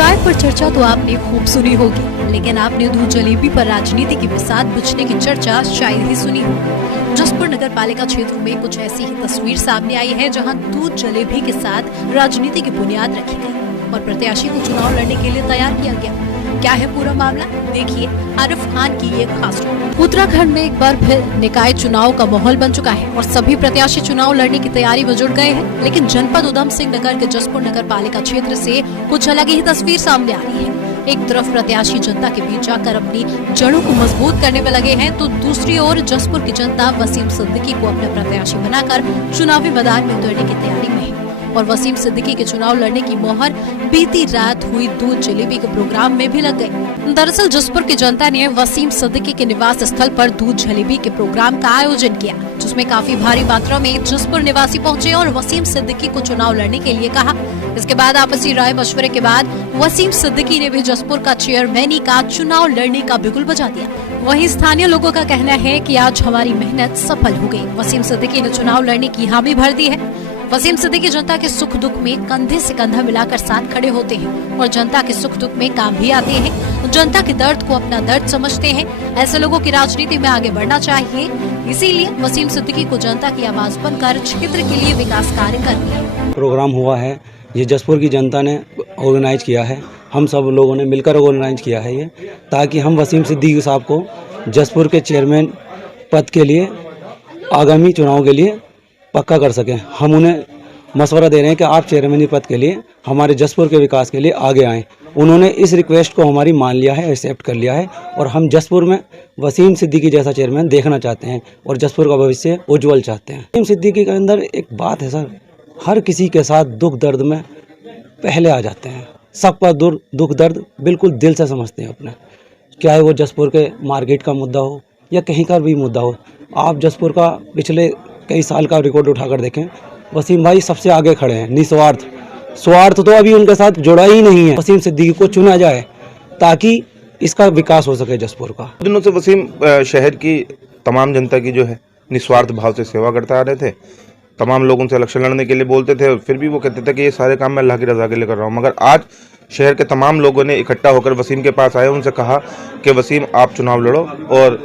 चाय पर चर्चा तो आपने खूब सुनी होगी, लेकिन आपने दूध जलेबी पर राजनीति की बिसात बुझने की चर्चा शायद ही सुनी हो। जसपुर नगर पालिका क्षेत्र में कुछ ऐसी ही तस्वीर सामने आई है, जहां दूध जलेबी के साथ राजनीति की बुनियाद रखी गई और प्रत्याशी को चुनाव लड़ने के लिए तैयार किया गया। क्या है पूरा मामला, देखिए आरिफ खान की ये खास रिपोर्ट। उत्तराखंड में एक बार फिर निकाय चुनाव का माहौल बन चुका है और सभी प्रत्याशी चुनाव लड़ने की तैयारी में जुट गए हैं, लेकिन जनपद उधम सिंह नगर के जसपुर नगर पालिका क्षेत्र से कुछ अलग ही तस्वीर सामने आ रही है। एक तरफ प्रत्याशी जनता के बीच जाकर अपनी जड़ों को मजबूत करने में लगे हैं, तो दूसरी ओर जसपुर की जनता वसीम सिद्दीकी को अपने प्रत्याशी बनाकर चुनावी मैदान में उतरने की तैयारी में है। और वसीम सिद्दीकी के चुनाव लड़ने की मोहर बीती रात हुई दूध जलेबी के प्रोग्राम में भी लग गई। दरअसल जसपुर की जनता ने वसीम सिद्दीकी के निवास स्थल पर दूध जलेबी के प्रोग्राम का आयोजन किया, जिसमें काफी भारी मात्रा में जसपुर निवासी पहुंचे और वसीम सिद्दीकी को चुनाव लड़ने के लिए कहा। इसके बाद आपसी राय मशवरे के बाद वसीम सिद्दीकी ने भी जसपुर का चेयरमैनी का चुनाव लड़ने का बिगुल बजा दिया। वहीं स्थानीय लोगों का कहना है कि आज हमारी मेहनत सफल हो गई। वसीम सिद्दीकी ने चुनाव लड़ने की हामी भर दी है। वसीम सिद्दीकी जनता के सुख दुख में कंधे से कंधा मिलाकर साथ खड़े होते हैं और जनता के सुख दुख में काम भी आते हैं। जनता के दर्द को अपना दर्द समझते हैं। ऐसे लोगों की राजनीति में आगे बढ़ना चाहिए। इसीलिए वसीम सिद्दीकी को जनता की आवाज बनकर क्षेत्र के लिए विकास कार्य करनी है। प्रोग्राम हुआ है, ये जसपुर की जनता ने ऑर्गेनाइज किया है, हम सब लोगों ने मिलकर ऑर्गेनाइज किया है ये, ताकि हम वसीम सिद्दीकी साहब को जसपुर के चेयरमैन पद के लिए आगामी चुनाव के लिए पक्का कर सकें। हम उन्हें मशवरा दे रहे हैं कि आप चेयरमैनी पद के लिए हमारे जसपुर के विकास के लिए आगे आएं। उन्होंने इस रिक्वेस्ट को हमारी मान लिया है, एक्सेप्ट कर लिया है और हम जसपुर में वसीम सिद्दीकी जैसा चेयरमैन देखना चाहते हैं और जसपुर का भविष्य उज्जवल चाहते हैं। वसीम सिद्दीकी के अंदर एक बात है सर, हर किसी के साथ दुख दर्द में पहले आ जाते हैं। सबका दुख दर्द बिल्कुल दिल से समझते हैं अपने, चाहे वो जसपुर के मार्केट का मुद्दा हो या कहीं का भी मुद्दा हो। आप जसपुर का पिछले कई साल का रिकॉर्ड उठाकर देखें, वसीम भाई सबसे आगे खड़े हैं निस्वार्थ। स्वार्थ तो अभी उनके साथ जुड़ा ही नहीं है। वसीम सिद्दीकी को चुना जाए ताकि इसका विकास हो सके जसपुर का। दिनों से वसीम शहर की तमाम जनता की जो है निस्वार्थ भाव से सेवा करते आ रहे थे। तमाम लोगों से इलेक्शन लड़ने के लिए बोलते थे और फिर भी वो कहते थे कि ये सारे काम मैं अल्लाह की रजा के लिए कर रहा हूँ। मगर आज शहर के तमाम लोगों ने इकट्ठा होकर वसीम के पास आए, उनसे कहा कि वसीम आप चुनाव लड़ो, और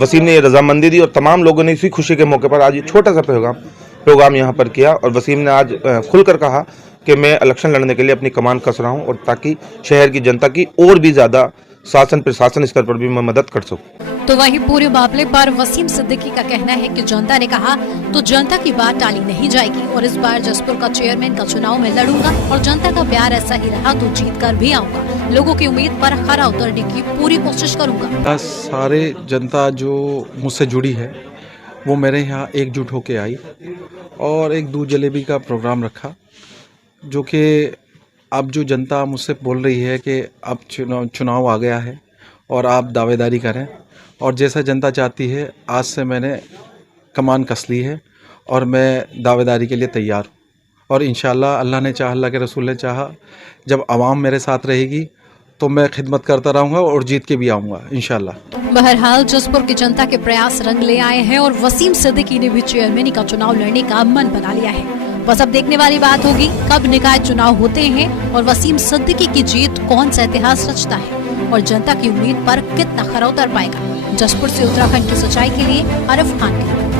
वसीम ने ये रजामंदी दी और तमाम लोगों ने इसी खुशी के मौके पर आज ये छोटा सा प्रोग्राम यहाँ पर किया। और वसीम ने आज खुलकर कहा कि मैं इलेक्शन लड़ने के लिए अपनी कमान कस रहा हूँ और ताकि शहर की जनता की और भी ज़्यादा शासन प्रशासन स्तर पर भी मैं मदद कर सकूँ। तो वहीं पूरे मामले पर वसीम सिद्दीकी का कहना है कि जनता ने कहा तो जनता की बात टाली नहीं जाएगी और इस बार जसपुर का चेयरमैन का चुनाव में लड़ूंगा और जनता का प्यार ऐसा ही रहा तो जीत कर भी आऊंगा। लोगों की उम्मीद पर खरा उतरने की पूरी कोशिश करूंगा। सारे जनता जो मुझसे जुड़ी है वो मेरे यहाँ एकजुट होके आई और एक दूध जलेबी का प्रोग्राम रखा, जो कि अब जो जनता मुझसे बोल रही है कि अब चुनाव आ गया है और आप दावेदारी करें, और जैसा जनता चाहती है आज से मैंने कमान कस ली है और मैं दावेदारी के लिए तैयार हूँ। और इंशाल्लाह अल्लाह ने चाहा, अल्लाह के रसूल ने चाहा, जब आवाम मेरे साथ रहेगी तो मैं खिदमत करता रहूँगा और जीत के भी आऊँगा इंशाल्लाह। बहरहाल जसपुर की जनता के प्रयास रंग ले आए हैं और वसीम सिद्दीकी ने भी चेयरमैनी का चुनाव लड़ने का मन बना लिया है। बस अब देखने वाली बात होगी कब निकाय चुनाव होते हैं और वसीम सिद्दीकी की जीत कौन सा इतिहास रचता है और जनता की उम्मीद पर कितना खरा उतर पाएगा। जसपुर से उत्तराखंड की सच्चाई के लिए आरिफ खान की रिपोर्ट।